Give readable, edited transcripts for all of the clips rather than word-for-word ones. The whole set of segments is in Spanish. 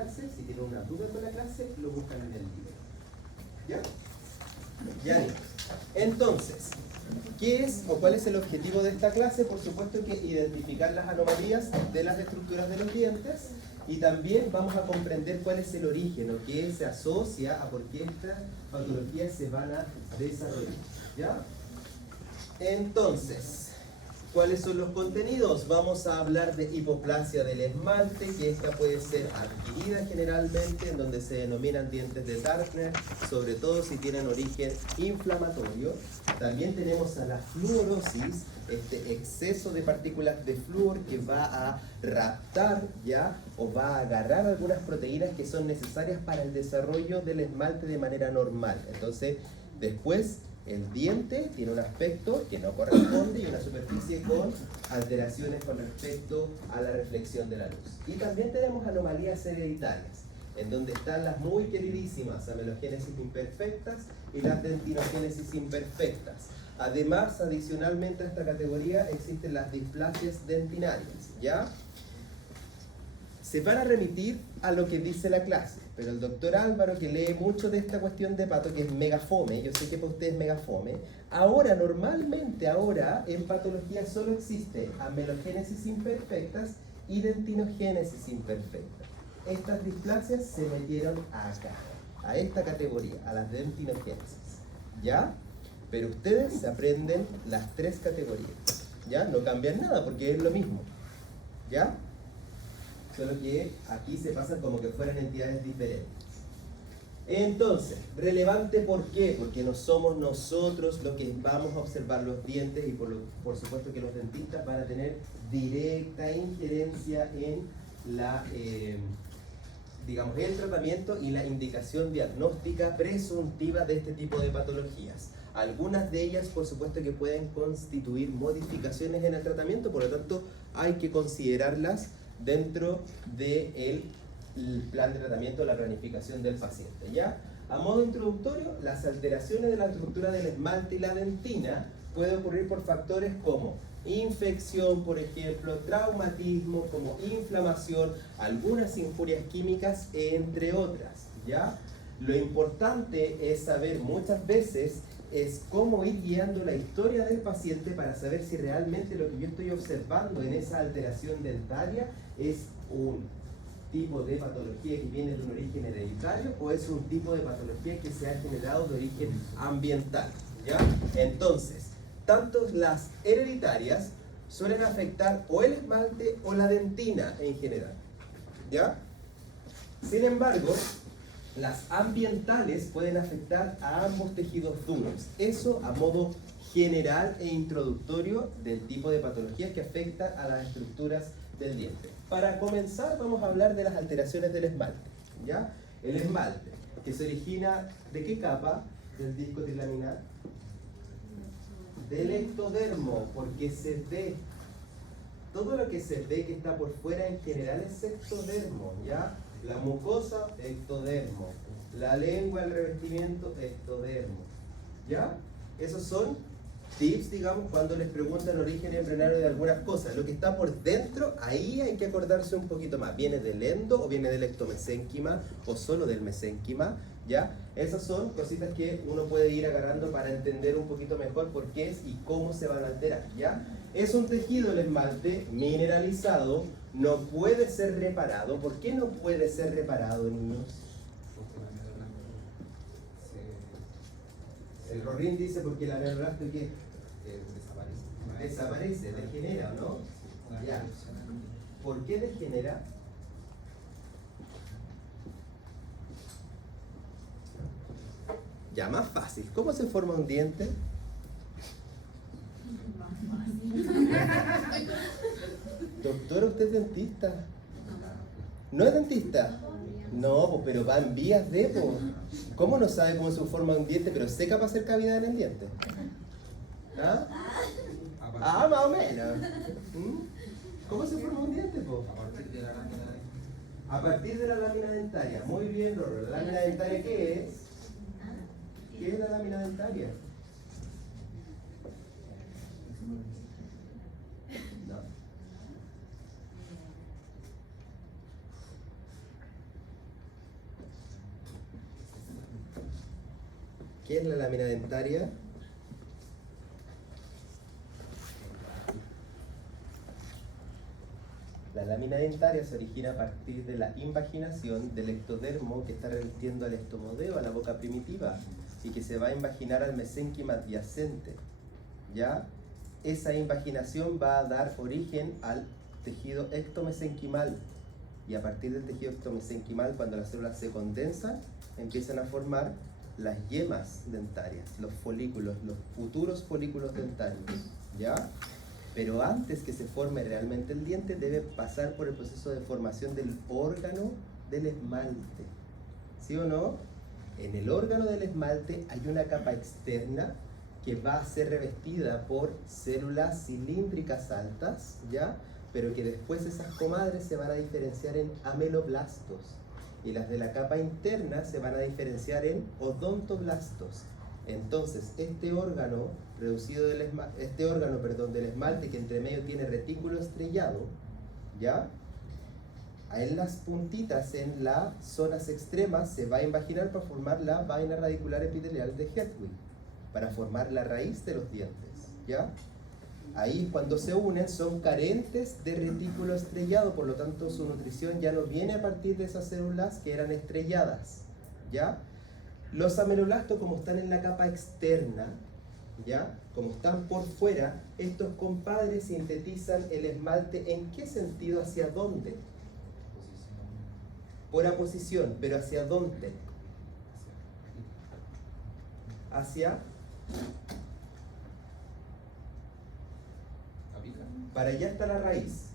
clase, si tienen una duda con la clase, lo buscan en el libro. ¿Ya? Ya digo. Entonces, ¿qué es o cuál es el objetivo de esta clase? Por supuesto que identificar las anomalías de las estructuras de los dientes, y también vamos a comprender cuál es el origen o qué se asocia a por qué estas patologías se van a desarrollar. ¿Ya? Entonces, ¿cuáles son los contenidos? Vamos a hablar de hipoplasia del esmalte, que esta puede ser adquirida generalmente, en donde se denominan dientes de Tartner, sobre todo si tienen origen inflamatorio. También tenemos a la fluorosis, este exceso de partículas de flúor que va a raptar ya o va a agarrar algunas proteínas que son necesarias para el desarrollo del esmalte de manera normal. Entonces, después el diente tiene un aspecto que no corresponde y una superficie con alteraciones con respecto a la reflexión de la luz. Y también tenemos anomalías hereditarias, en donde están las muy queridísimas amelogénesis imperfectas y las dentinogénesis imperfectas. Además, adicionalmente a esta categoría existen las displasias dentinarias, ¿ya? Se van a remitir a lo que dice la clase, pero el doctor Álvaro, que lee mucho de esta cuestión de pato, que es megafome, yo sé que para ustedes es megafome, normalmente en patología solo existe amelogénesis imperfectas y dentinogénesis imperfectas. Estas displasias se metieron acá, a esta categoría, a las dentinogénesis, ¿ya? Pero ustedes se aprenden las tres categorías, ¿ya? No cambian nada porque es lo mismo, ¿ya? Solo que aquí se pasan como que fueran entidades diferentes. Entonces, relevante, ¿por qué? Porque no somos nosotros los que vamos a observar los dientes y por supuesto que los dentistas van a tener directa injerencia en la, digamos, el tratamiento y la indicación diagnóstica presuntiva de este tipo de patologías. Algunas de ellas, por supuesto, que pueden constituir modificaciones en el tratamiento, por lo tanto, hay que considerarlas dentro del plan de tratamiento, la planificación del paciente, ¿ya? A modo introductorio, las alteraciones de la estructura del esmalte y la dentina pueden ocurrir por factores como infección, por ejemplo, traumatismo, como inflamación, algunas injurias químicas, entre otras, ¿ya? Lo importante es saber muchas veces es cómo ir guiando la historia del paciente para saber si realmente lo que yo estoy observando en esa alteración dentaria es un tipo de patología que viene de un origen hereditario o es un tipo de patología que se ha generado de origen ambiental, ¿ya? Entonces, tanto las hereditarias suelen afectar o el esmalte o la dentina en general, ¿ya? Sin embargo, las ambientales pueden afectar a ambos tejidos duros. Eso a modo general e introductorio del tipo de patologías que afecta a las estructuras del diente. Para comenzar vamos a hablar de las alteraciones del esmalte, ¿ya? El esmalte, que se origina ¿de qué capa del disco trilaminar? Del ectodermo, porque se ve, todo lo que se ve que está por fuera en general es ectodermo, ¿ya? La mucosa, ectodermo. La lengua, el revestimiento, ectodermo. ¿Ya? Esos son tips, digamos, cuando les preguntan origen embrionario de algunas cosas. Lo que está por dentro, ahí hay que acordarse un poquito más. ¿Viene del endo o viene del ectomesénquima o solo del mesénquima? ¿Ya? Esas son cositas que uno puede ir agarrando para entender un poquito mejor por qué es y cómo se van a alterar, ¿ya? Es un tejido, el esmalte, mineralizado, no puede ser reparado. ¿Por qué no puede ser reparado, niños? El Rorín dice porque la neuroblasto ¿qué? Desaparece, degenera, ¿no? Ya. ¿Por qué degenera? Ya, más fácil. ¿Cómo se forma un diente? Doctora, ¿usted es dentista? ¿No es dentista? No, pues, pero va en vías de, pues. ¿Cómo no sabe cómo se forma un diente, pero seca para hacer cavidad en el diente? ¿Ah? Ah, más o menos. ¿Cómo se forma un diente, pues? A partir de la lámina dentaria. Muy bien, Rorro. ¿La lámina dentaria qué es? ¿Qué es la lámina dentaria? No. ¿Qué es la lámina dentaria? La lámina dentaria se origina a partir de la invaginación del ectodermo que está revestiendo al estomodeo, a la boca primitiva, y que se va a invaginar al mesénquima adyacente. ¿Ya? Esa invaginación va a dar origen al tejido ectomesenquimal, y a partir del tejido ectomesenquimal, cuando las células se condensan, empiezan a formar las yemas dentarias, los folículos, los futuros folículos dentarios. ¿Ya? Pero antes que se forme realmente el diente, debe pasar por el proceso de formación del órgano del esmalte. ¿Sí o no? En el órgano del esmalte hay una capa externa que va a ser revestida por células cilíndricas altas, ¿ya? Pero que después esas comadres se van a diferenciar en ameloblastos, y las de la capa interna se van a diferenciar en odontoblastos. Entonces, este órgano reducido del del esmalte, que entre medio tiene retículo estrellado, ¿ya? En las puntitas, en las zonas extremas, se va a invaginar para formar la vaina radicular epitelial de Hedwig, para formar la raíz de los dientes, ¿ya? Ahí, cuando se unen, son carentes de retículo estrellado, por lo tanto su nutrición ya no viene a partir de esas células que eran estrelladas, ¿ya? Los ameloblastos, como están en la capa externa, ¿ya? Como están por fuera, estos compadres sintetizan el esmalte. ¿En qué sentido? ¿Hacia dónde? Por aposición, pero ¿hacia dónde? Hacia... Para allá está la raíz.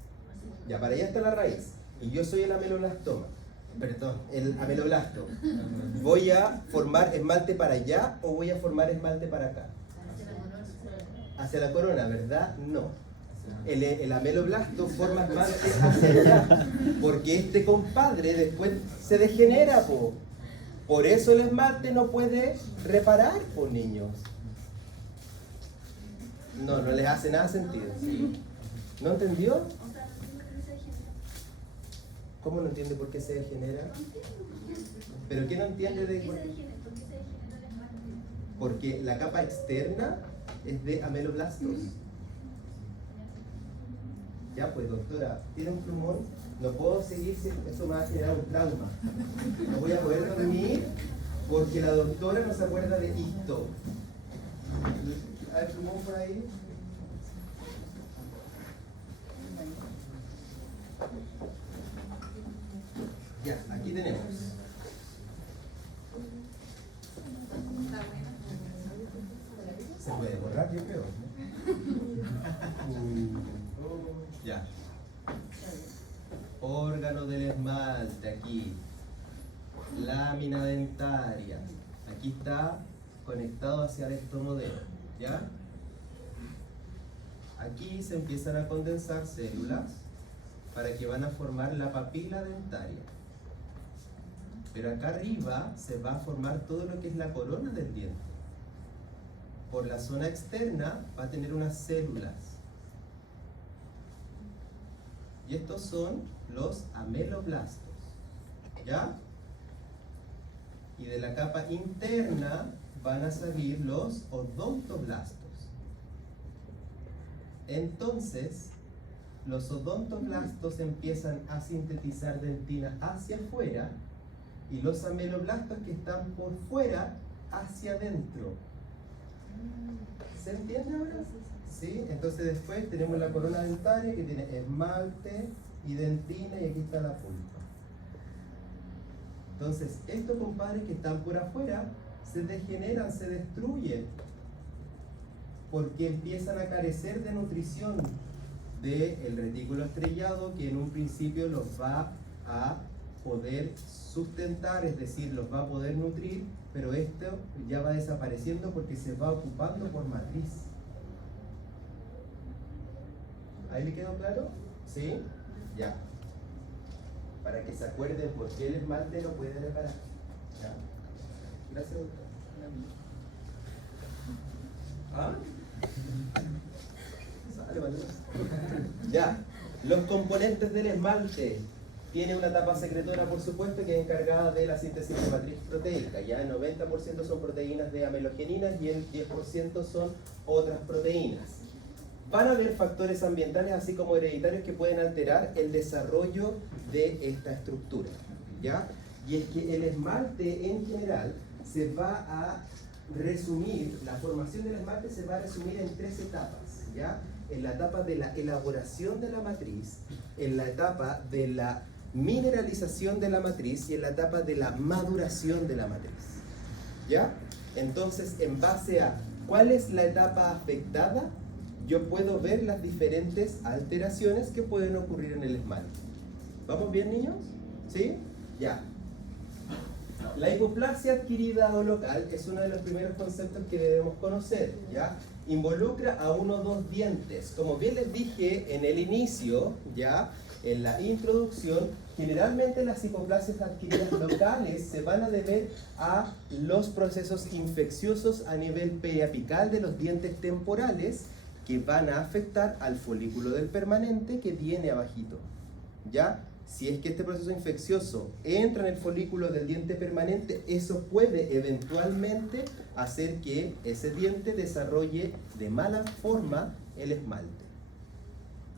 Ya, para allá está la raíz. Y yo soy el ameloblastoma. Perdón, el ameloblasto. ¿Voy a formar esmalte para allá o voy a formar esmalte para acá? Hacia la corona, ¿verdad? No. El ameloblasto forma esmalte hacia allá, porque este compadre después se degenera, po. Por eso el esmalte no puede reparar, po, niños. No, no les hace nada sentido. ¿No entendió? ¿Cómo no entiende por qué se degenera? ¿Pero qué no entiende de por qué? Porque la capa externa es de ameloblastos. Ya pues, doctora, tiene un plumón, no puedo seguir si eso me va a generar un trauma. No voy a poder dormir porque la doctora no se acuerda de esto. ¿Hay plumón por ahí? Ya, aquí tenemos. Se puede borrar, yo creo. Ya. Órgano del esmalte, aquí. Lámina dentaria. Aquí está conectado hacia el estomodeo. ¿Ya? Aquí se empiezan a condensar células para que van a formar la papila dentaria. Pero acá arriba se va a formar todo lo que es la corona del diente. Por la zona externa va a tener unas células. Y estos son los ameloblastos. ¿Ya? Y de la capa interna van a salir los odontoblastos. Entonces, los odontoblastos empiezan a sintetizar dentina hacia afuera y los ameloblastos que están por fuera hacia adentro. ¿Se entiende ahora? ¿Sí? Entonces después tenemos la corona dentaria que tiene esmalte y dentina, y aquí está la pulpa. Entonces estos compadres que están por afuera se degeneran, se destruyen, porque empiezan a carecer de nutrición del retículo estrellado, que en un principio los va a poder sustentar, es decir, los va a poder nutrir, pero esto ya va desapareciendo porque se va ocupando por matriz. ¿Ahí le quedó claro? ¿Sí? Ya. Para que se acuerden por qué el esmalte no puede reparar. ¿Ya? Gracias, doctor. ¿Ah? Sale, vale. Ya. Los componentes del esmalte. Tiene una etapa secretora, por supuesto, que es encargada de la síntesis de matriz proteica. Ya el 90% son proteínas de amelogeninas y el 10% son otras proteínas. Van a haber factores ambientales, así como hereditarios, que pueden alterar el desarrollo de esta estructura, ¿ya? Y es que el esmalte en general se va a resumir, la formación del esmalte se va a resumir en 3 etapas, ¿ya? En la etapa de la elaboración de la matriz, en la etapa de la mineralización de la matriz y en la etapa de la maduración de la matriz, ¿ya? Entonces, en base a cuál es la etapa afectada, yo puedo ver las diferentes alteraciones que pueden ocurrir en el esmalte. ¿Vamos bien, niños? ¿Sí? Ya. La hipoplasia adquirida o local es uno de los primeros conceptos que debemos conocer, ¿ya? Involucra a 1 o 2 dientes. Como bien les dije en el inicio, ¿ya? En la introducción, generalmente las hipoplasias adquiridas locales se van a deber a los procesos infecciosos a nivel periapical de los dientes temporales que van a afectar al folículo del permanente que viene abajito, ¿ya? Si es que este proceso infeccioso entra en el folículo del diente permanente, eso puede eventualmente hacer que ese diente desarrolle de mala forma el esmalte,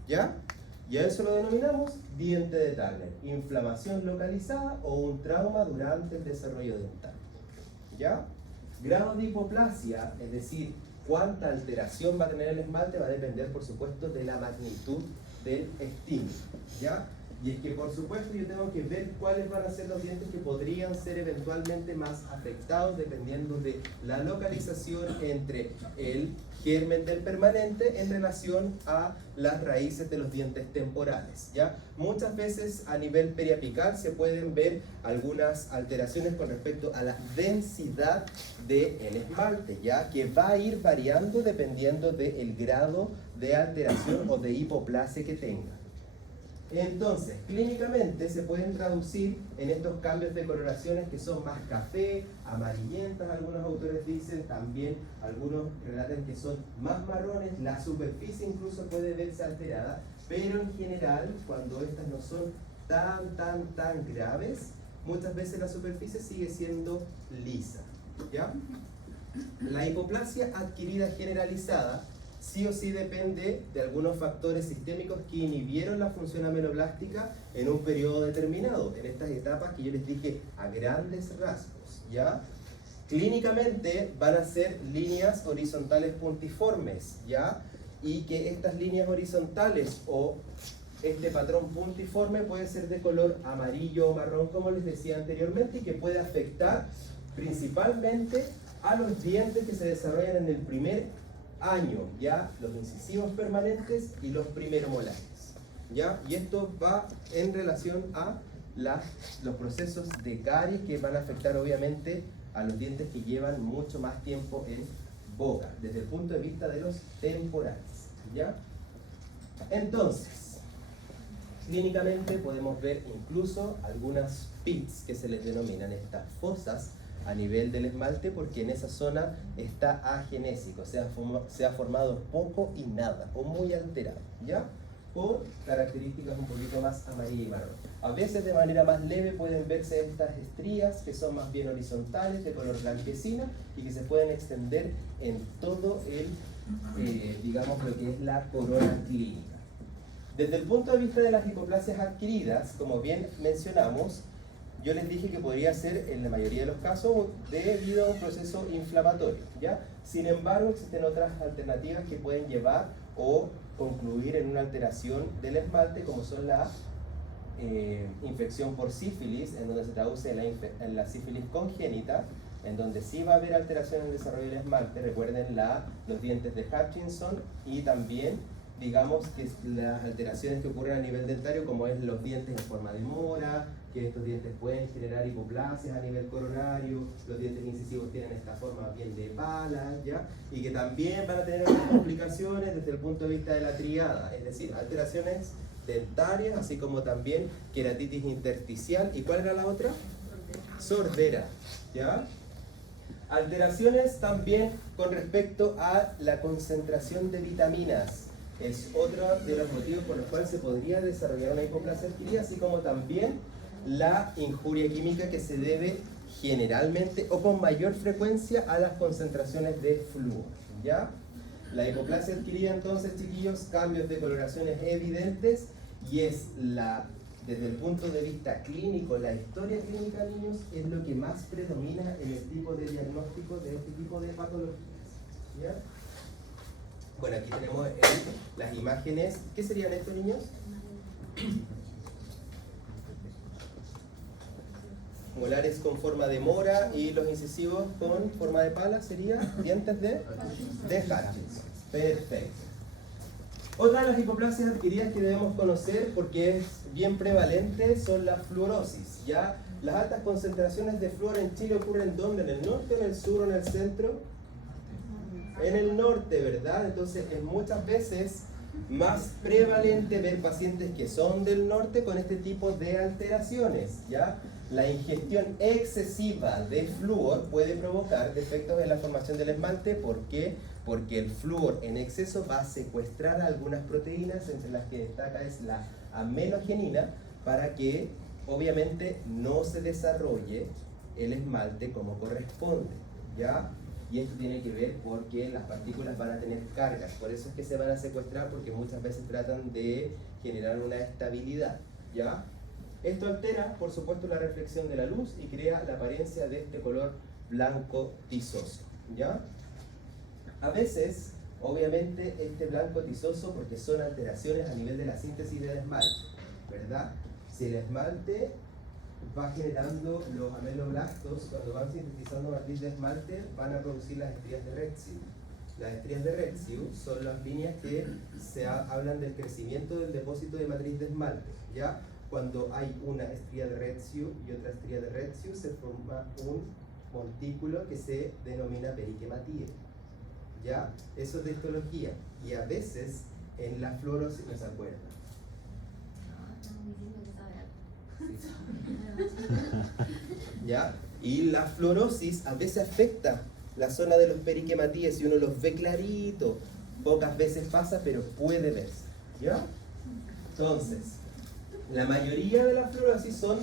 ¿ya? Y a eso lo denominamos diente de Turner, inflamación localizada o un trauma durante el desarrollo dental, ¿ya? Grado de hipoplasia, es decir, cuánta alteración va a tener el esmalte, va a depender, por supuesto, de la magnitud del estímulo, ¿ya? Y es que, por supuesto, yo tengo que ver cuáles van a ser los dientes que podrían ser eventualmente más afectados dependiendo de la localización entre el germen del permanente en relación a las raíces de los dientes temporales, ¿ya? Muchas veces a nivel periapical se pueden ver algunas alteraciones con respecto a la densidad del esmalte, ¿ya? Que va a ir variando dependiendo del grado de alteración o de hipoplasia que tenga. Entonces, clínicamente se pueden traducir en estos cambios de coloraciones que son más café, amarillentas, algunos autores dicen, también algunos relatan que son más marrones, la superficie incluso puede verse alterada, pero en general, cuando estas no son tan graves, muchas veces la superficie sigue siendo lisa, ¿ya? La hipoplasia adquirida generalizada sí o sí depende de algunos factores sistémicos que inhibieron la función ameloblástica en un periodo determinado, en estas etapas que yo les dije a grandes rasgos, ¿ya? Clínicamente van a ser líneas horizontales puntiformes, ¿ya? Y que estas líneas horizontales o este patrón puntiforme puede ser de color amarillo o marrón, como les decía anteriormente, y que puede afectar principalmente a los dientes que se desarrollan en el primer año, ya los incisivos permanentes y los premolares, ya, y esto va en relación a los procesos de caries que van a afectar obviamente a los dientes que llevan mucho más tiempo en boca, desde el punto de vista de los temporales, ya. Entonces, clínicamente podemos ver incluso algunas pits que se les denominan estas fosas a nivel del esmalte, porque en esa zona está agenésico, se ha formado poco y nada, o muy alterado, ¿ya? Por características un poquito más amarillo y marrón. A veces de manera más leve pueden verse estas estrías que son más bien horizontales, de color blanquecina, y que se pueden extender en todo el, digamos, lo que es la corona clínica. Desde el punto de vista de las hipoplasias adquiridas, como bien mencionamos, yo les dije que podría ser en la mayoría de los casos debido a un proceso inflamatorio, ¿ya? Sin embargo, existen otras alternativas que pueden llevar o concluir en una alteración del esmalte, como son la infección por sífilis, en donde se traduce en la sífilis congénita, en donde sí va a haber alteración en el desarrollo del esmalte. Recuerden los dientes de Hutchinson, y también digamos que las alteraciones que ocurren a nivel dentario, como es los dientes en forma de mora, que estos dientes pueden generar hipoplasias a nivel coronario, los dientes incisivos tienen esta forma bien de pala, ¿ya? Y que también van a tener complicaciones desde el punto de vista de la triada, es decir, alteraciones dentarias, así como también queratitis intersticial. ¿Y cuál era la otra? Sordera, ¿ya? Alteraciones también con respecto a la concentración de vitaminas. es otro de los motivos por los cuales se podría desarrollar una hipoplasia adquirida, así como también la injuria química que se debe generalmente o con mayor frecuencia a las concentraciones de flúor, ¿ya? La hipoplasia adquirida entonces, chiquillos, cambios de coloraciones evidentes y es desde el punto de vista clínico, la historia clínica, niños, es lo que más predomina en el tipo de diagnóstico de este tipo de patologías, ¿ya? Bueno, aquí tenemos las imágenes. ¿Qué serían estos, niños? Molares con forma de mora y los incisivos con forma de pala serían dientes de Hutchins. Perfecto. Otra de las hipoplasias adquiridas que debemos conocer porque es bien prevalente son las fluorosis. ¿Ya? Las altas concentraciones de flúor en Chile ocurren ¿dónde? ¿En el norte, en el sur o en el centro? En el norte, ¿verdad? Entonces es muchas veces más prevalente ver pacientes que son del norte con este tipo de alteraciones, ¿ya? La ingestión excesiva de flúor puede provocar defectos en la formación del esmalte. ¿Por qué? Porque el flúor en exceso va a secuestrar algunas proteínas, entre las que destaca es la aminogenina, para que obviamente no se desarrolle el esmalte como corresponde, ¿ya? Y esto tiene que ver porque las partículas van a tener cargas, por eso es que se van a secuestrar, porque muchas veces tratan de generar una estabilidad, ¿ya? Esto altera, por supuesto, la reflexión de la luz y crea la apariencia de este color blanco tizoso, ¿ya? A veces, obviamente, este blanco tizoso, porque son alteraciones a nivel de la síntesis del esmalte, ¿verdad? Si el esmalte va generando los ameloblastos, cuando van sintetizando matriz de esmalte, van a producir las estrías de Retzius. Las estrías de Retzius son las líneas que hablan del crecimiento del depósito de matriz de esmalte, ¿ya? Cuando hay una estría de Retzius y otra estría de Retzius, se forma un montículo que se denomina periquematía, ¿ya? Eso es de histología, y a veces en la fluorosis no se acuerda. ¿Ya? Y la fluorosis a veces afecta la zona de los periquematíes y uno los ve clarito, pocas veces pasa, pero puede verse, ¿ya? Entonces, la mayoría de las fluorosis son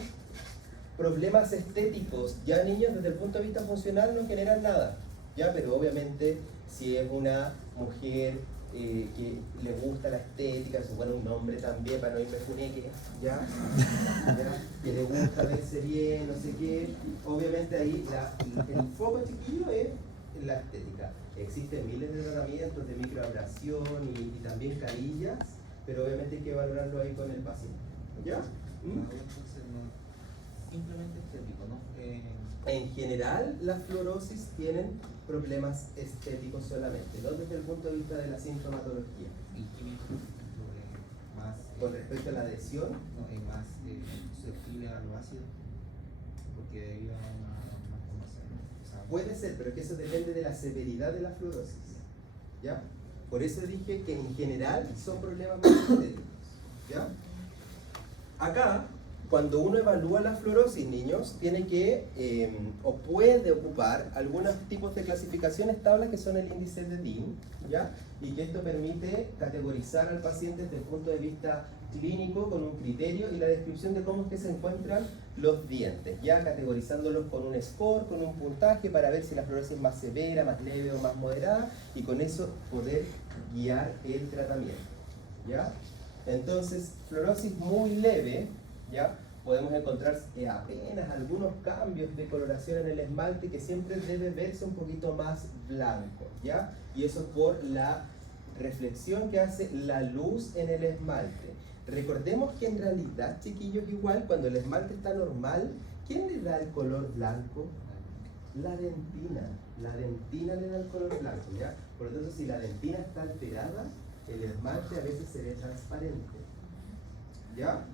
problemas estéticos, ya, niños, desde el punto de vista funcional no generan nada, ¿ya? Pero obviamente si es una mujer que le gusta la estética, se pone un nombre también para no irme funeque, ¿ya? Que le gusta verse bien, no sé qué, obviamente ahí el foco, chiquillo, es la estética. Existen miles de tratamientos de microabrasión y también carillas, pero obviamente hay que valorarlo ahí con el paciente, ¿ya? Entonces, simplemente estético, ¿no? En general, las fluorosis tienen problemas estéticos solamente, no desde el punto de vista de la sintomatología. ¿Y químico? Más, con respecto a la adhesión, no, es más susceptible a lo ácido, porque debido a una formación. O sea, puede ser, pero que eso depende de la severidad de la fluorosis, ¿ya? Por eso dije que en general son problemas más estéticos, ¿ya? Acá, cuando uno evalúa la fluorosis, niños, tiene que o puede ocupar algunos tipos de clasificaciones, tablas que son el índice de DIN, ¿ya? Y que esto permite categorizar al paciente desde el punto de vista clínico con un criterio y la descripción de cómo es que se encuentran los dientes, ya categorizándolos con un score, con un puntaje para ver si la fluorosis es más severa, más leve o más moderada, y con eso poder guiar el tratamiento, ¿ya? Entonces, fluorosis muy leve, ¿ya? Podemos encontrar apenas algunos cambios de coloración en el esmalte que siempre debe verse un poquito más blanco, ¿ya? Y eso por la reflexión que hace la luz en el esmalte. Recordemos que en realidad, chiquillos, igual cuando el esmalte está normal, ¿quién le da el color blanco? La dentina. La dentina le da el color blanco, ¿ya? Por lo tanto, si la dentina está alterada, el esmalte a veces se ve transparente, ¿ya?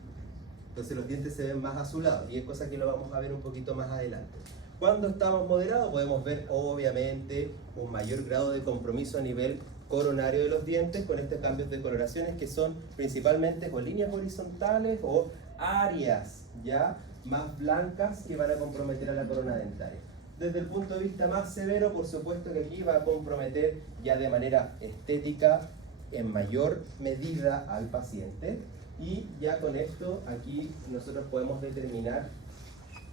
Entonces los dientes se ven más azulados y es cosa que lo vamos a ver un poquito más adelante. Cuando estamos moderados podemos ver obviamente un mayor grado de compromiso a nivel coronario de los dientes con estos cambios de coloraciones que son principalmente con líneas horizontales o áreas ya más blancas que van a comprometer a la corona dentaria. Desde el punto de vista más severo, por supuesto que aquí va a comprometer ya de manera estética en mayor medida al paciente, y ya con esto aquí nosotros podemos determinar,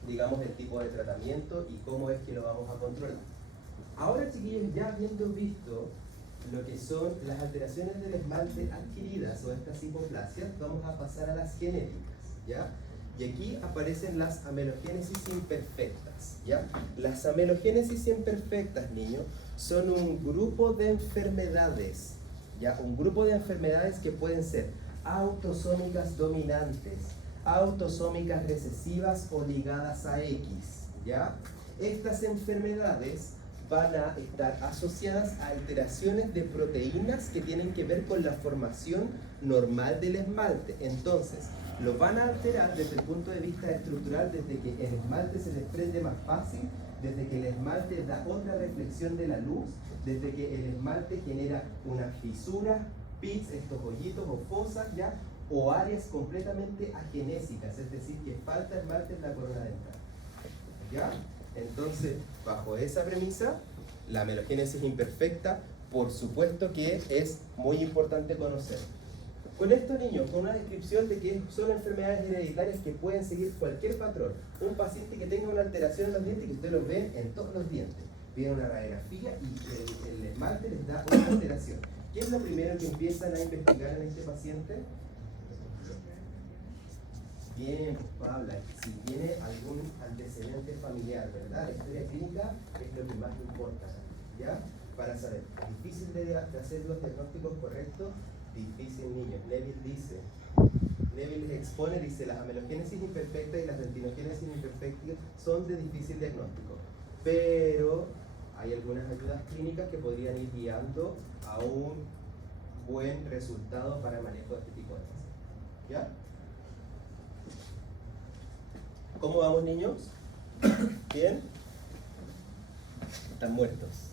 digamos, el tipo de tratamiento y cómo es que lo vamos a controlar. Ahora, chiquillos, ya habiendo visto lo que son las alteraciones del esmalte adquiridas o estas hipoplasias, vamos a pasar a las genéticas, ¿ya? Y aquí aparecen las amelogénesis imperfectas, ¿ya? Las amelogénesis imperfectas, niños, son un grupo de enfermedades, ¿ya? Un grupo de enfermedades que pueden ser autosómicas dominantes, autosómicas recesivas o ligadas a X, ¿ya? Estas enfermedades van a estar asociadas a alteraciones de proteínas que tienen que ver con la formación normal del esmalte. Entonces, lo van a alterar desde el punto de vista estructural, desde que el esmalte se desprende más fácil, desde que el esmalte da otra reflexión de la luz, desde que el esmalte genera unas fisuras, pits, estos hoyitos o fosas, ¿ya? O áreas completamente agenésicas, es decir, que falta esmalte en la corona dental, ¿ya? Entonces, bajo esa premisa, la amelogénesis imperfecta, por supuesto que es muy importante conocer. Con esto, niños, con una descripción de que son enfermedades hereditarias que pueden seguir cualquier patrón. Un paciente que tenga una alteración en los dientes, que ustedes lo ven en todos los dientes, piden una radiografía y el esmalte les da una alteración. ¿Qué es lo primero que empiezan a investigar en este paciente? Bien, Pablo, si tiene algún antecedente familiar, ¿verdad? La historia clínica es lo que más importa, ¿ya? Para saber, difícil de hacer los diagnósticos correctos, difícil, niños. Neville les expone, dice, las amelogénesis imperfectas y las dentinogénesis imperfectas son de difícil diagnóstico, pero hay algunas ayudas clínicas que podrían ir guiando a un buen resultado para el manejo de este tipo de pacientes, ¿ya? ¿Cómo vamos, niños? ¿Bien? Están muertos.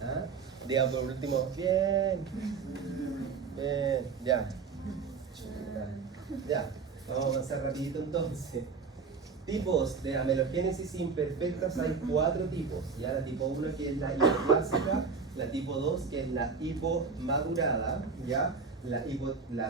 ¿Ah? Diga por último, bien. Bien, ya. Ya, vamos a avanzar rapidito entonces. Tipos de amelogénesis imperfectas hay 4 tipos. Ya, la tipo 1 que es la hipoplásica, la tipo 2 que es la hipomadurada, ya, la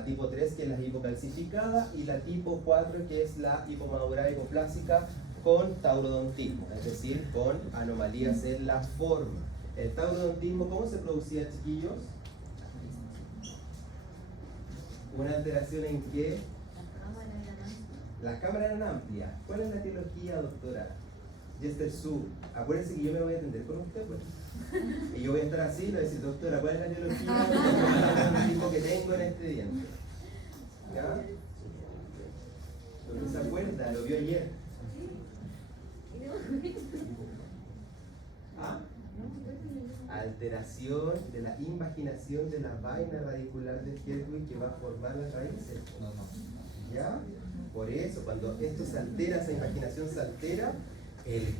tipo 3 que es la hipocalcificada y la tipo 4 que es la hipomadurada hipoplásica con taurodontismo, es decir, con anomalías en la forma. El taurodontismo, ¿cómo se producía, chiquillos? Una alteración en que las cámaras eran amplias. ¿Cuál es la etiología, doctora? Jester Su, acuérdense que yo me voy a atender con usted, pues. Y yo voy a estar así y le voy a decir, doctora, ¿cuál es la etiología del tipo que tengo en este diente? ¿Ya? ¿No se acuerda? Lo vio ayer. ¿Ah? Alteración de la invaginación de la vaina radicular de Herwig que va a formar las raíces. ¿Ya? Por eso, cuando esto se altera, esa invaginación se altera,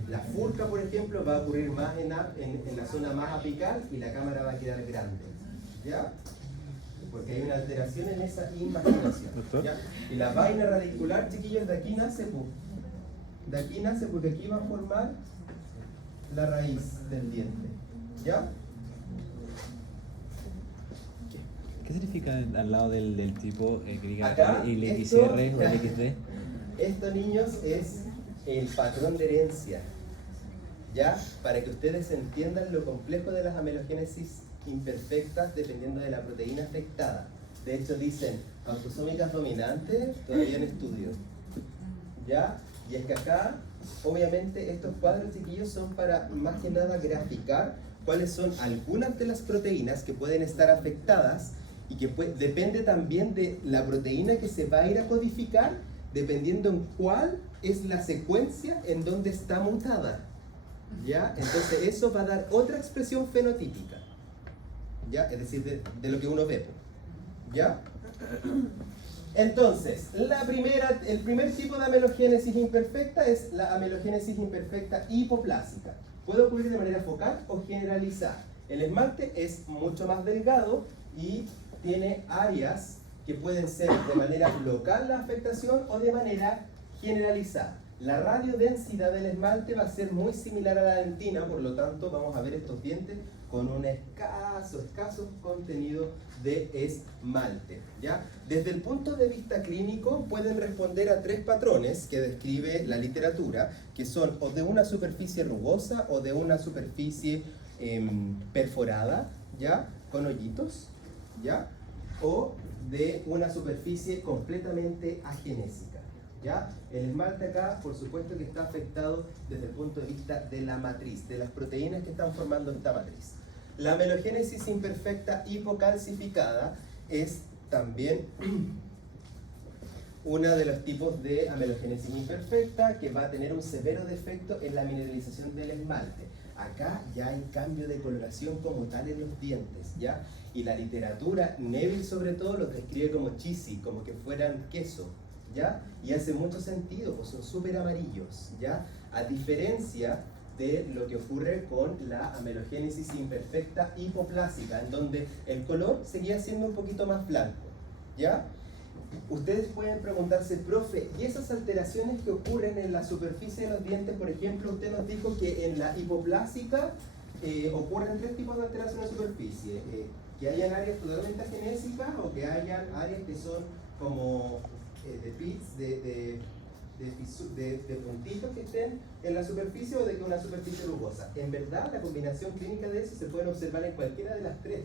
la furca, por ejemplo, va a ocurrir más en la zona más apical y la cámara va a quedar grande. ¿Ya? Porque hay una alteración en esa invaginación. ¿Ya? Y la vaina radicular, chiquillos, de aquí nace, pues. De aquí nace porque aquí va a formar la raíz del diente. ¿Ya? ¿Qué significa al lado del tipo que diga Acá, el esto, XR o el XD? Esto, niños, es el patrón de herencia, ¿ya? Para que ustedes entiendan lo complejo de las amelogénesis imperfectas dependiendo de la proteína afectada. De hecho, dicen autosómicas dominantes, todavía en estudio, ¿ya? Y es que acá, obviamente, estos cuadros, chiquillos, son para más que nada graficar cuáles son algunas de las proteínas que pueden estar afectadas y que depende también de la proteína que se va a ir a codificar, dependiendo en cuál es la secuencia en donde está mutada, ¿ya? Entonces eso va a dar otra expresión fenotípica, ¿ya? Es decir, de lo que uno ve, ¿ya? Entonces, el primer tipo de amelogénesis imperfecta es la amelogénesis imperfecta hipoplásica. Puede ocurrir de manera focal o generalizada. El esmalte es mucho más delgado y tiene áreas que pueden ser de manera local la afectación o de manera generalizada. La radiodensidad del esmalte va a ser muy similar a la dentina, por lo tanto vamos a ver estos dientes con un escaso contenido de esmalte, ¿ya? Desde el punto de vista clínico pueden responder a 3 patrones que describe la literatura, que son o de una superficie rugosa o de una superficie perforada, ¿ya? Con hoyitos, ¿ya? O de una superficie completamente agenésica, ¿ya? El esmalte acá, por supuesto que está afectado desde el punto de vista de la matriz, de las proteínas que están formando esta matriz. La amelogénesis imperfecta hipocalcificada es también uno de los tipos de amelogénesis imperfecta que va a tener un severo defecto en la mineralización del esmalte. Acá ya hay cambio de coloración como tal en los dientes, ¿ya? Y la literatura, Neville sobre todo, los describe como cheesy, como que fueran queso, ¿ya? Y hace mucho sentido, pues son súper amarillos, ¿ya? A diferencia de lo que ocurre con la amelogénesis imperfecta hipoplásica, en donde el color seguía siendo un poquito más blanco, ¿ya? Ustedes pueden preguntarse, profe, ¿y esas alteraciones que ocurren en la superficie de los dientes? Por ejemplo, usted nos dijo que en la hipoplásica ocurren 3 tipos de alteraciones de superficie. Que hayan áreas totalmente agenésicas o que hayan áreas que son como de pits, de puntitos que estén en la superficie o de que una superficie rugosa. En verdad, la combinación clínica de eso se puede observar en cualquiera de las 3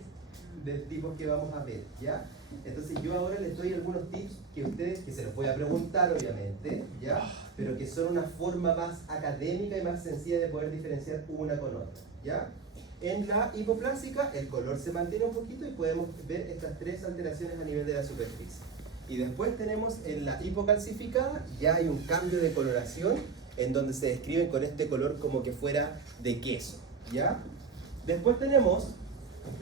de tipos que vamos a ver, ¿ya? Entonces yo ahora les doy algunos tips que ustedes, que se los voy a preguntar obviamente, ¿ya? Pero que son una forma más académica y más sencilla de poder diferenciar una con otra, ¿ya? En la hipoplásica el color se mantiene un poquito y podemos ver estas 3 alteraciones a nivel de la superficie. Y después tenemos en la hipocalcificada, ya hay un cambio de coloración en donde se describen con este color como que fuera de queso, ¿ya? Después tenemos,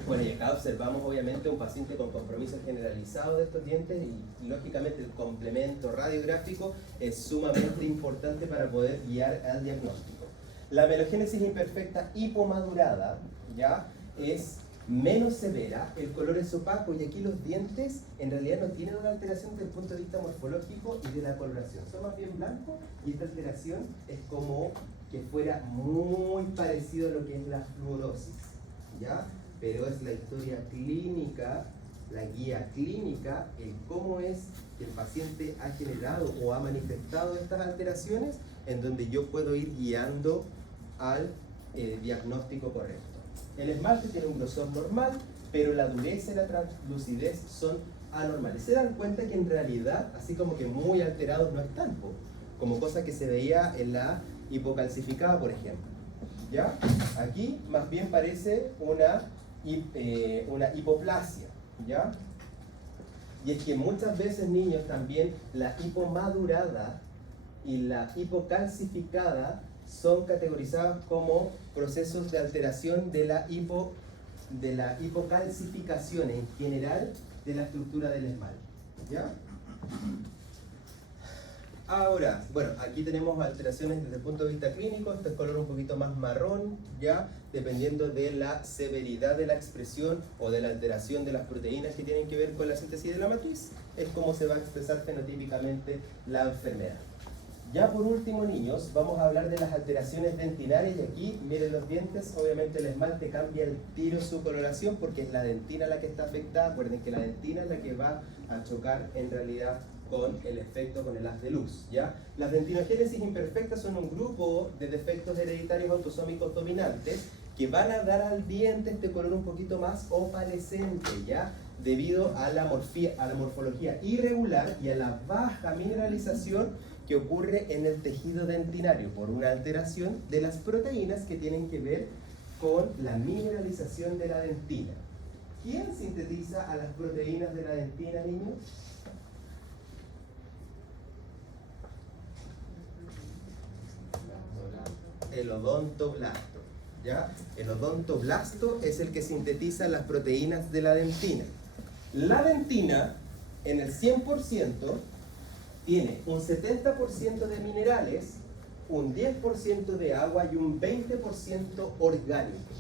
bueno, y acá observamos obviamente un paciente con compromiso generalizado de estos dientes y lógicamente el complemento radiográfico es sumamente importante para poder guiar al diagnóstico. La amelogénesis imperfecta hipomadurada, ¿ya? Es menos severa, el color es opaco y aquí los dientes en realidad no tienen una alteración desde el punto de vista morfológico y de la coloración, son más bien blancos y esta alteración es como que fuera muy parecido a lo que es la fluorosis, ¿ya? Pero es la historia clínica, la guía clínica, el cómo es que el paciente ha generado o ha manifestado estas alteraciones en donde yo puedo ir guiando al diagnóstico correcto. El esmalte tiene un grosor normal, pero la dureza y la translucidez son anormales. Se dan cuenta que en realidad, así como que muy alterados no están, como cosa que se veía en la hipocalcificada, por ejemplo. ¿Ya? Aquí más bien parece una hipoplasia, ¿ya? Y es que muchas veces, niños, también la hipomadurada y la hipocalcificada son categorizadas como procesos de alteración de la hipocalcificación en general de la estructura del esmalte, ¿ya? Ahora, bueno, aquí tenemos alteraciones desde el punto de vista clínico, este es color un poquito más marrón, ¿ya? Dependiendo de la severidad de la expresión o de la alteración de las proteínas que tienen que ver con la síntesis de la matriz, es como se va a expresar fenotípicamente la enfermedad. Ya por último, niños, vamos a hablar de las alteraciones dentinarias y aquí, miren los dientes, obviamente el esmalte cambia el tiro su coloración porque es la dentina la que está afectada. Recuerden que la dentina es la que va a chocar en realidad con el efecto, con el haz de luz, ¿ya? Las dentinogénesis imperfectas son un grupo de defectos hereditarios autosómicos dominantes que van a dar al diente este color un poquito más opalescente, ¿ya? Debido a la morfología irregular y a la baja mineralización que ocurre en el tejido dentinario por una alteración de las proteínas que tienen que ver con la mineralización de la dentina. ¿Quién sintetiza a las proteínas de la dentina, niños? El odontoblasto, ¿ya? El odontoblasto es el que sintetiza las proteínas de la dentina. La dentina, en el 100%, tiene un 70% de minerales, un 10% de agua y un 20% orgánico,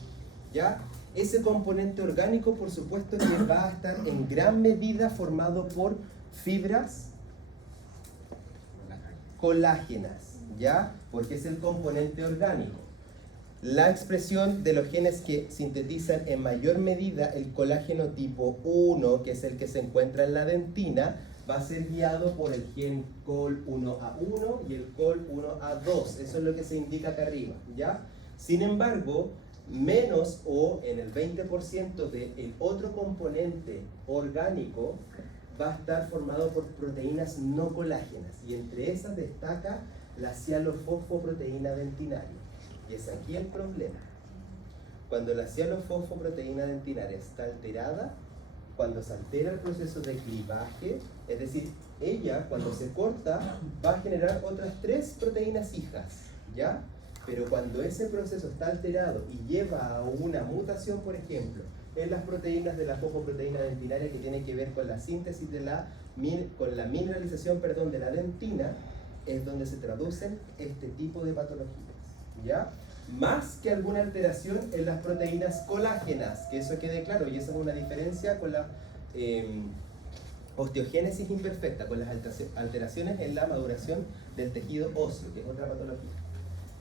¿ya? Ese componente orgánico, por supuesto, que va a estar en gran medida formado por fibras colágenas, ¿ya? Porque es el componente orgánico. La expresión de los genes que sintetizan en mayor medida el colágeno tipo 1, que es el que se encuentra en la dentina, va a ser guiado por el gen COL1A1 y el COL1A2. Eso es lo que se indica acá arriba, ¿ya? Sin embargo, menos o en el 20% del otro componente orgánico va a estar formado por proteínas no colágenas, y entre esas destaca la cialofosfoproteína dentinaria. Y es aquí el problema. Cuando la cialofosfoproteína dentinaria está alterada, cuando se altera el proceso de clivaje, es decir, ella cuando se corta va a generar otras 3 proteínas hijas, ¿ya? Pero cuando ese proceso está alterado y lleva a una mutación, por ejemplo, en las proteínas de la fosfoproteína dentinaria que tiene que ver con la síntesis de con la mineralización, perdón, de la dentina, es donde se traducen este tipo de patologías, ¿ya? Más que alguna alteración en las proteínas colágenas, que eso quede claro, y esa es una diferencia con la osteogénesis imperfecta, con las alteraciones en la maduración del tejido óseo, que es otra patología.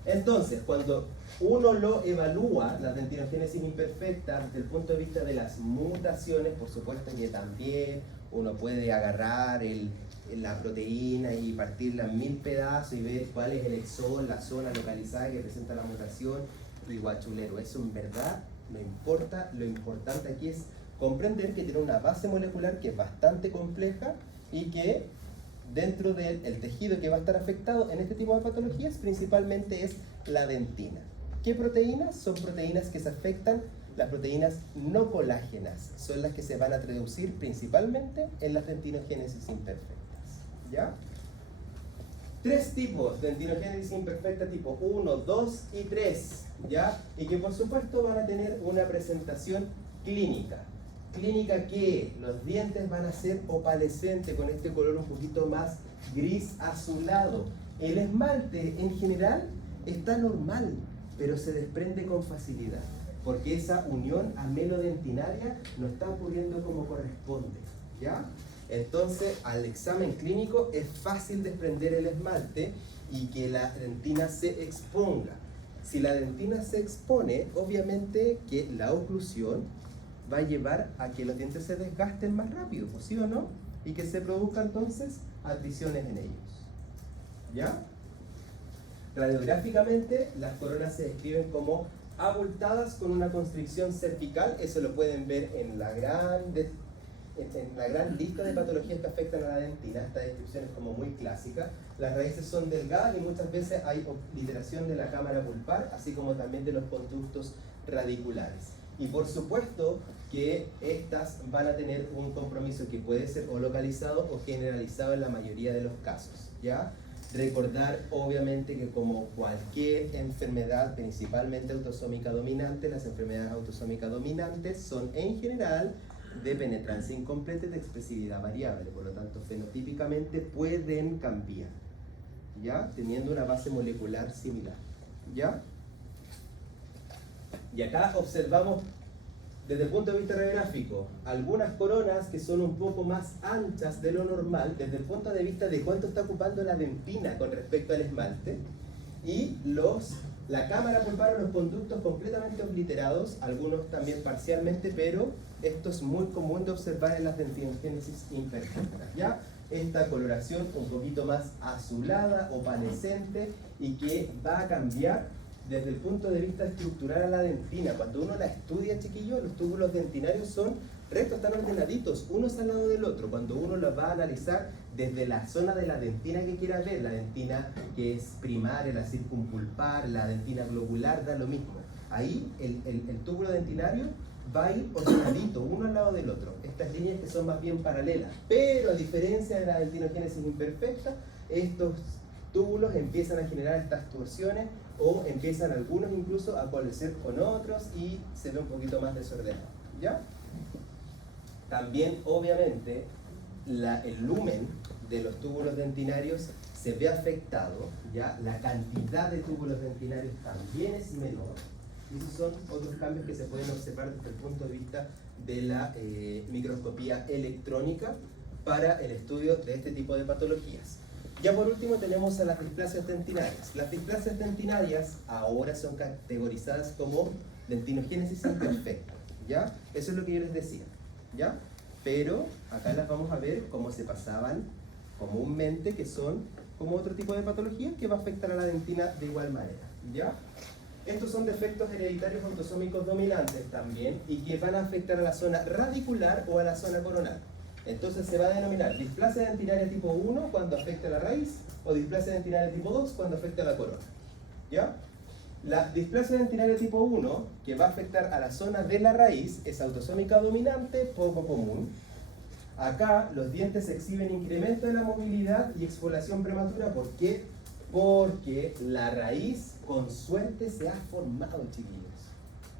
Entonces, cuando uno lo evalúa, la dentinogénesis imperfecta, desde el punto de vista de las mutaciones, por supuesto que también uno puede agarrar la proteína y partirla en 1000 pedazos y ver cuál es el exón, la zona localizada que presenta la mutación, y guachulero. Eso en verdad no importa, lo importante aquí es comprender que tiene una base molecular que es bastante compleja y que dentro del tejido que va a estar afectado en este tipo de patologías principalmente es la dentina. ¿Qué proteínas? Son proteínas que se afectan, las proteínas no colágenas, son las que se van a traducir principalmente en las dentinogénesis imperfectas, ¿ya? 3 tipos de dentinogénesis imperfecta, tipo 1, 2 y 3, ¿ya? Y que por supuesto van a tener una presentación clínica. Clínica que los dientes van a ser opalescentes con este color un poquito más gris azulado. El esmalte en general está normal, pero se desprende con facilidad, porque esa unión amelodentinaria no está ocurriendo como corresponde, ¿ya? Entonces, al examen clínico es fácil desprender el esmalte y que la dentina se exponga. Si la dentina se expone, obviamente que la oclusión va a llevar a que los dientes se desgasten más rápido, ¿sí o no? Y que se produzca entonces adhesiones en ellos, ¿ya? Radiográficamente, las coronas se describen como abultadas con una constricción cervical. Eso lo pueden ver en la gran lista de patologías que afectan a la dentina. Esta descripción es como muy clásica. Las raíces son delgadas y muchas veces hay obliteración de la cámara pulpar, así como también de los conductos radiculares. Y por supuesto que estas van a tener un compromiso que puede ser o localizado o generalizado en la mayoría de los casos, ¿ya? Recordar obviamente que como cualquier enfermedad, principalmente autosómica dominante, las enfermedades autosómicas dominantes son en general de penetrancia incompleta y de expresividad variable, por lo tanto fenotípicamente pueden cambiar, ¿ya? Teniendo una base molecular similar, ¿ya? Y acá observamos desde el punto de vista radiográfico algunas coronas que son un poco más anchas de lo normal desde el punto de vista de cuánto está ocupando la dentina con respecto al esmalte, y la cámara pulpar o los conductos completamente obliterados, algunos también parcialmente, pero esto es muy común de observar en las dentinogénesis imperfectas, ¿ya? Esta coloración un poquito más azulada, opalescente, y que va a cambiar desde el punto de vista estructural a la dentina. Cuando uno la estudia, chiquillos, los túbulos dentinarios son rectos, están ordenaditos, unos al lado del otro. Cuando uno los va a analizar desde la zona de la dentina que quiera ver, la dentina que es primaria, la circumpulpar, la dentina globular, da lo mismo. Ahí el túbulo dentinario va a ir ordenadito, uno al lado del otro. Estas líneas que son más bien paralelas, pero a diferencia de la dentinogénesis imperfecta, estos túbulos empiezan a generar estas torsiones, o empiezan algunos incluso a coalescer con otros y se ve un poquito más desordenado, ¿ya? También obviamente el lumen de los túbulos dentinarios se ve afectado, ¿ya? La cantidad de túbulos dentinarios también es menor, y esos son otros cambios que se pueden observar desde el punto de vista de la microscopía electrónica para el estudio de este tipo de patologías. Ya por último tenemos a las displasias dentinarias. Las displasias dentinarias ahora son categorizadas como dentinogénesis imperfecta, ¿ya? Eso es lo que yo les decía, ¿ya? Pero acá las vamos a ver cómo se pasaban comúnmente, que son como otro tipo de patología que va a afectar a la dentina de igual manera, ¿ya? Estos son defectos hereditarios autosómicos dominantes también y que van a afectar a la zona radicular o a la zona coronal. Entonces se va a denominar displasia dentinaria tipo 1 cuando afecta a la raíz o displasia dentinaria tipo 2 cuando afecta a la corona, ¿ya? La displasia dentinaria tipo 1, que va a afectar a la zona de la raíz, es autosómica dominante, poco común. Acá los dientes exhiben incremento de la movilidad y exfoliación prematura. ¿Por qué? Porque la raíz con suerte se ha formado, chiquillos,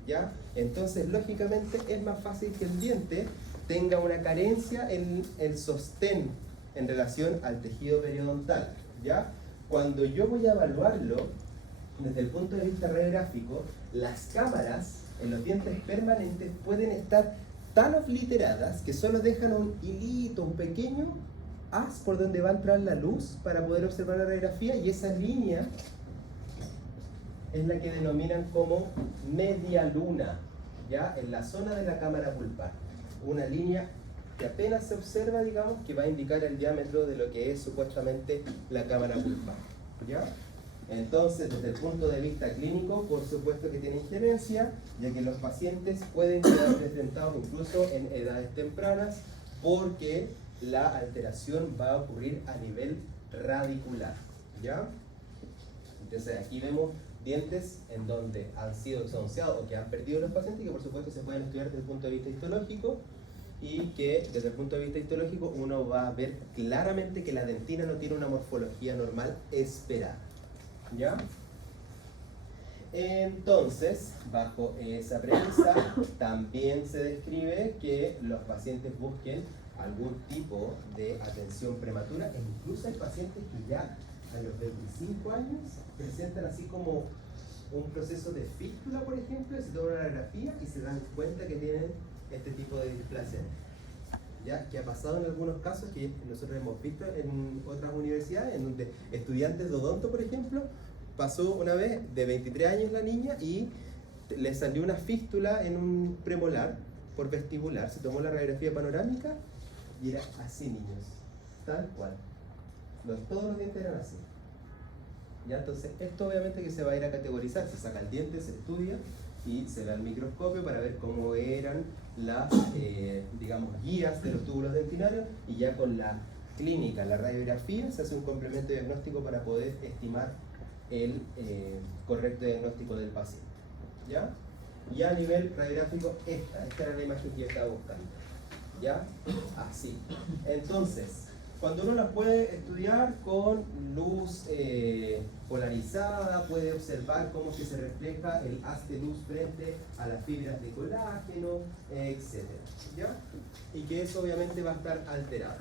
¿ya? Entonces, lógicamente, es más fácil que el diente tenga una carencia en el sostén en relación al tejido periodontal, ¿ya? Cuando yo voy a evaluarlo desde el punto de vista radiográfico, las cámaras en los dientes permanentes pueden estar tan obliteradas que solo dejan un hilito, un pequeño haz por donde va a entrar la luz para poder observar la radiografía, y esa línea es la que denominan como media luna, ¿ya? En la zona de la cámara pulpar. Una línea que apenas se observa, digamos, que va a indicar el diámetro de lo que es supuestamente la cámara pulpar, ¿ya? Entonces, desde el punto de vista clínico, por supuesto que tiene injerencia, ya que los pacientes pueden quedar desdentados incluso en edades tempranas, porque la alteración va a ocurrir a nivel radicular, ¿ya? Entonces, aquí vemos dientes en donde han sido exonciados o que han perdido los pacientes, que por supuesto se pueden estudiar desde el punto de vista histológico, y que desde el punto de vista histológico uno va a ver claramente que la dentina no tiene una morfología normal esperada, ¿ya? Entonces, bajo esa premisa, también se describe que los pacientes busquen algún tipo de atención prematura, e incluso hay pacientes que ya a los 25 años presentan así como un proceso de fístula, por ejemplo, se toman una radiografía y se dan cuenta que tienen este tipo de displasia, ¿ya? Que ha pasado en algunos casos que nosotros hemos visto en otras universidades, en donde estudiantes de odonto, por ejemplo, pasó una vez de 23 años la niña y le salió una fístula en un premolar por vestibular, se tomó la radiografía panorámica y era así, niños, tal cual. Todos los dientes eran así. ¿Ya? Entonces, esto obviamente que se va a ir a categorizar, se saca el diente, se estudia y se da al microscopio para ver cómo eran las, digamos, guías de los túbulos dentinarios, y ya con la clínica, la radiografía, se hace un complemento diagnóstico para poder estimar el correcto diagnóstico del paciente, ¿ya? Y a nivel radiográfico, esta era la imagen que yo estaba buscando, ¿ya? Así. Entonces, cuando uno las puede estudiar con luz polarizada, puede observar cómo que se refleja el haz de luz frente a las fibras de colágeno, etc. ¿Ya? Y que eso obviamente va a estar alterado.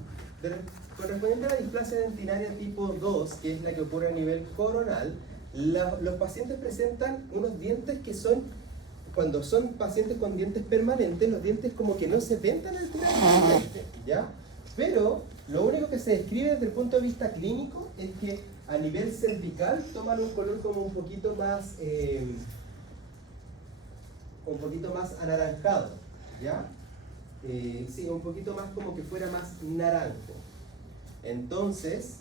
Correspondiente a la displasia dentinaria tipo 2, que es la que ocurre a nivel coronal, los pacientes presentan unos dientes que son, cuando son pacientes con dientes permanentes, los dientes como que no se ven tan alterados, ¿ya? Pero lo único que se describe desde el punto de vista clínico es que a nivel cervical toman un color como un poquito más anaranjado, ¿ya? Sí, un poquito más como que fuera más naranjo. Entonces,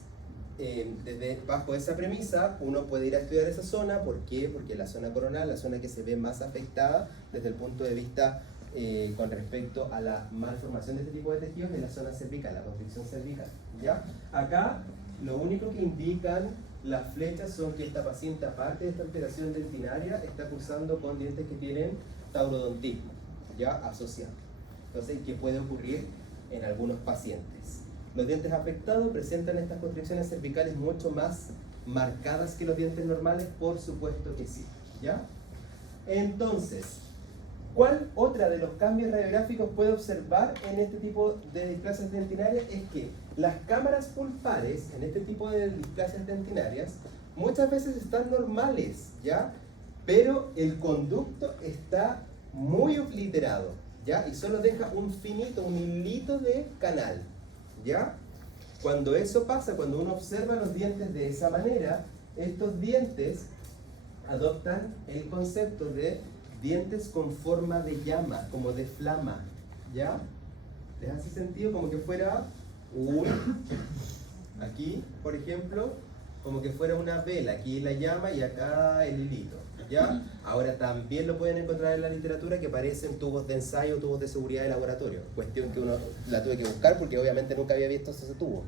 bajo esa premisa, uno puede ir a estudiar esa zona. ¿Por qué? Porque la zona coronal, la zona que se ve más afectada desde el punto de vista con respecto a la malformación de este tipo de tejidos, es la zona cervical, la constricción cervical, ¿ya? Acá, lo único que indican las flechas son que esta paciente, aparte de esta alteración dentinaria, está cursando con dientes que tienen taurodontismo, ¿ya? Asociado. Entonces, ¿qué puede ocurrir en algunos pacientes? Los dientes afectados presentan estas constricciones cervicales mucho más marcadas que los dientes normales, por supuesto que sí, ¿ya? Entonces, ¿cuál otra de los cambios radiográficos puede observar en este tipo de displasias dentinarias? Es que las cámaras pulpares, en este tipo de displasias dentinarias, muchas veces están normales, ¿ya? Pero el conducto está muy obliterado, ¿ya? Y solo deja un finito, un hilito de canal, ¿ya? Cuando eso pasa, cuando uno observa los dientes de esa manera, estos dientes adoptan el concepto de dientes con forma de llama, como de flama, ¿ya? ¿Les hace sentido? Como que fuera aquí, por ejemplo, como que fuera una vela, aquí la llama y acá el hilito, ¿ya? Ahora también lo pueden encontrar en la literatura que parecen tubos de ensayo, tubos de seguridad de laboratorio, cuestión que uno la tuve que buscar porque obviamente nunca había visto ese tubo.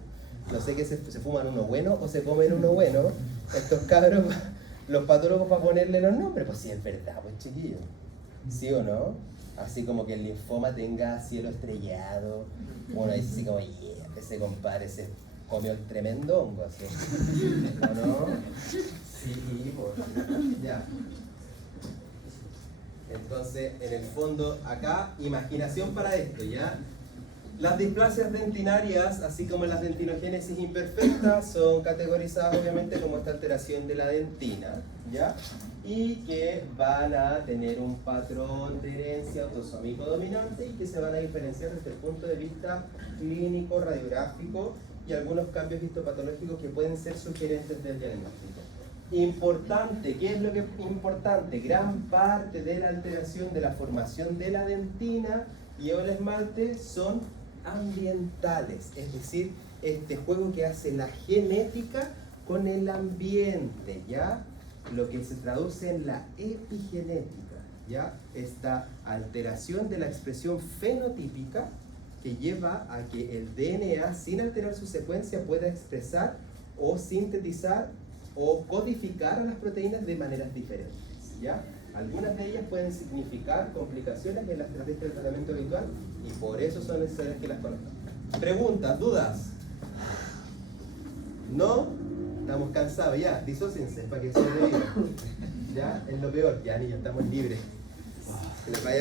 No sé que se fuman uno bueno o se comen uno bueno, estos cabros, los patólogos, para ponerle los nombres. Pues sí, es verdad, pues chiquillos, ¿sí o no? Así como que el linfoma tenga cielo estrellado, uno dice así como, yeah, ese compadre se comió el tremendo hongo, así, ¿o no? Sí, pues, ya. Entonces, en el fondo, acá, imaginación para esto, ¿ya? Las displasias dentinarias, así como las dentinogénesis imperfectas, son categorizadas obviamente como esta alteración de la dentina, ¿ya? Y que van a tener un patrón de herencia autosómico dominante y que se van a diferenciar desde el punto de vista clínico, radiográfico y algunos cambios histopatológicos que pueden ser sugerentes del diagnóstico. Importante, ¿qué es lo que es importante? Gran parte de la alteración de la formación de la dentina y el esmalte son ambientales, es decir, este juego que hace la genética con el ambiente, ¿ya? Lo que se traduce en la epigenética, ¿ya? Esta alteración de la expresión fenotípica que lleva a que el DNA, sin alterar su secuencia, pueda expresar o sintetizar o codificar a las proteínas de maneras diferentes, ¿ya? Algunas de ellas pueden significar complicaciones en la estrategia del tratamiento habitual y por eso son necesarias que las conozcan. Preguntas, dudas. ¿No? Estamos cansados ya, disóciense para que se revivan. Ya, es lo peor, ya ni ya estamos libres. Que les vaya